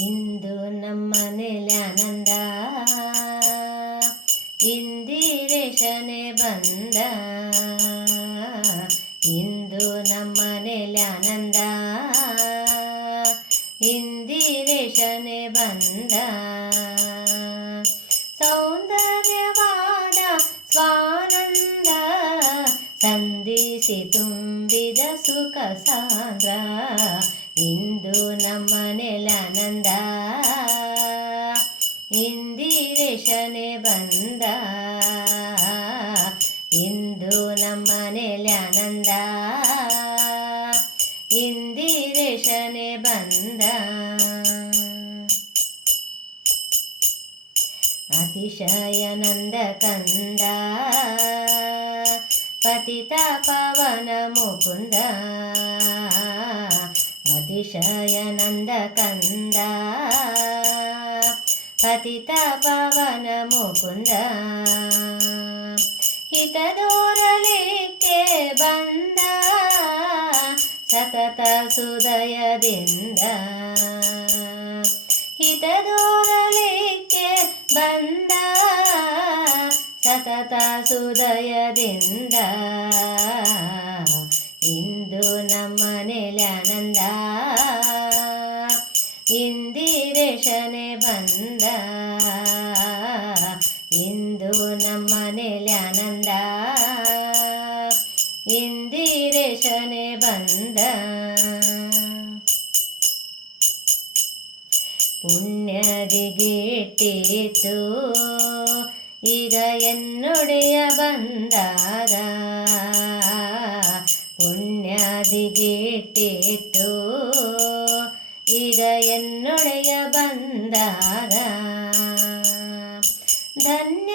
ಇಂದು ನಮ್ಮನೆಯಲ್ಲಿ ಆನಂದ. ಇಂದಿರೇಶನೆ ಬಂದ. ಇಂದು ನಮ್ಮನೆಯಲ್ಲಿ ಆನಂದ. ಇಂದಿರೇಶನೆ ಬಂದ. ಸೌಂದರ್ಯವಾದ ಸ್ವಾನಂದ ಸಂಧಿಸಿ ತುಂಬಿದ ಸುಖ ಸಾಂದ್ರ. ಇಂದು ನಮ್ಮನೆಲಾನಂದ ಇಂದಿರೇಶನೆ ಬಂದ. ಇಂದು ನಮ್ಮನೆಲಾನಂದ ಇಂದಿರೇಶನೆ ಬಂದ. ಅತಿಶಯನಂದ ಕಂದ. ಪತಿತ ಪವನ ಮುಕುಂದ. ಅತಿಶಯನಂದ ಕಂದ ಪತಿತ ಪವನ ಮುಕುಂದ ಹಿತದೋರಲಿಕ್ಕೆ ಬಂದ ಸತತ ಸುದಯದಿಂದ ಹಿತದೋರಲಿಕ್ಕೆ ಬಂದ ಸತತ ಸುದಯದಿಂದ ಇಂದಿರೇಶನೆ ಬಂದ. ಇಂದು ನಮ್ಮನೆಲಾನಂದ ಇಂದಿರೇಶನೆ ಬಂದ. ಪುಣ್ಯದಿಗಿಟ್ಟಿತು ಈಗ ಎನ್ನೊಡೆಯ ಬಂದಾಗ ಪುಣ್ಯದಿಗಿಟ್ಟಿತು ಧನ್ಯಗೈಸಿದನಗೆ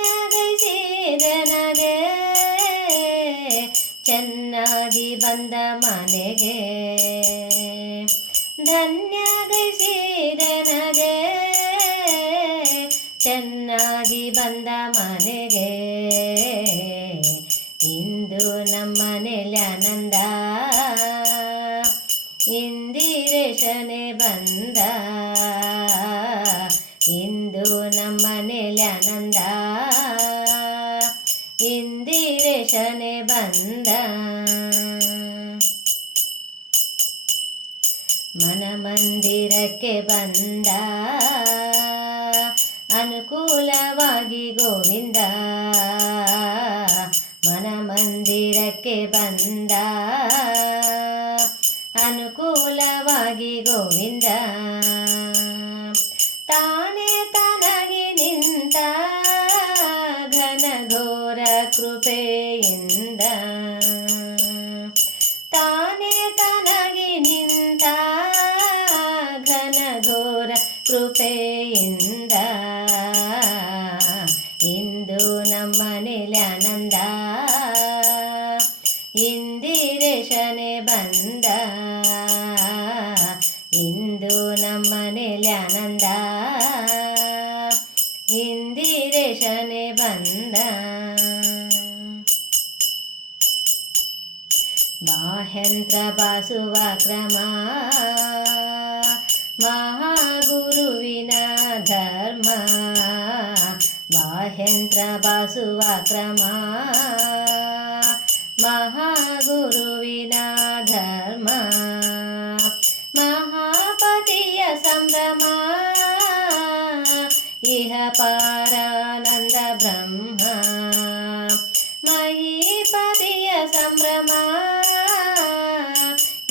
ಚೆನ್ನಾಗಿ ಬಂದ ಮನೆಗೆ. ಧನ್ಯಗೈಸಿದನಗೆ ಮನ ಮಂದಿರಕ್ಕೆ ಬಂದ. ಅನುಕೂಲವಾಗಿ ಗೋವಿಂದ. ಮನ ಮಂದಿರಕ್ಕೆ ಬಂದ. ಅನುಕೂಲವಾಗಿ ಗೋವಿಂದ. ತಾನೇ ತನಗೆ ನಿಂತ ಘನಘೋರ ಕೃಪೆಯಿಂದ. ಕೃಪೆಯಿಂದ ಇಂದು. ನಮ್ಮ ಆನಂದ. ಇಂದಿರೇಶನೆ ಬಂದ. ಇಂದು ನಮ್ಮ ಆನಂದ. ಇಂದಿರೇಶನೆ ಬಂದ. ಬಾಹ್ಯಂತ್ರ ಬಾಸುವ ಕ್ರಮ. ಮಹಾಗುರುವಿನ ಬಾಸುವ ಕ್ರಮ ಮಹಾಗುರುವಿನ ಧರ್ಮ ಮಹಾಪತಿಯ ಸಂಭ್ರಮ ಇಹ ಪಾರಾನಂದ ಬ್ರಹ್ಮ ಮಹೀಪತಿಯ ಸಂಭ್ರಮ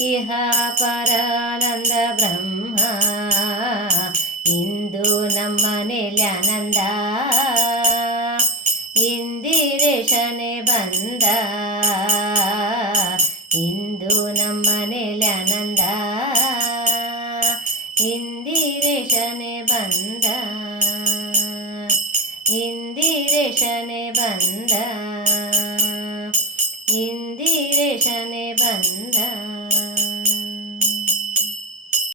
ಇಹ ಪರಾನಂದ ಬ್ರಹ್ಮ ಇಂದು ಘೋಷಣೆ ಬಂದ. ಇಂದು ನಮ್ಮನೇಲಿ ಆನಂದ ಇಂದಿರೇಶನೆ ಬಂದ. ಇಂದಿರೇಶನೆ ಬಂದ.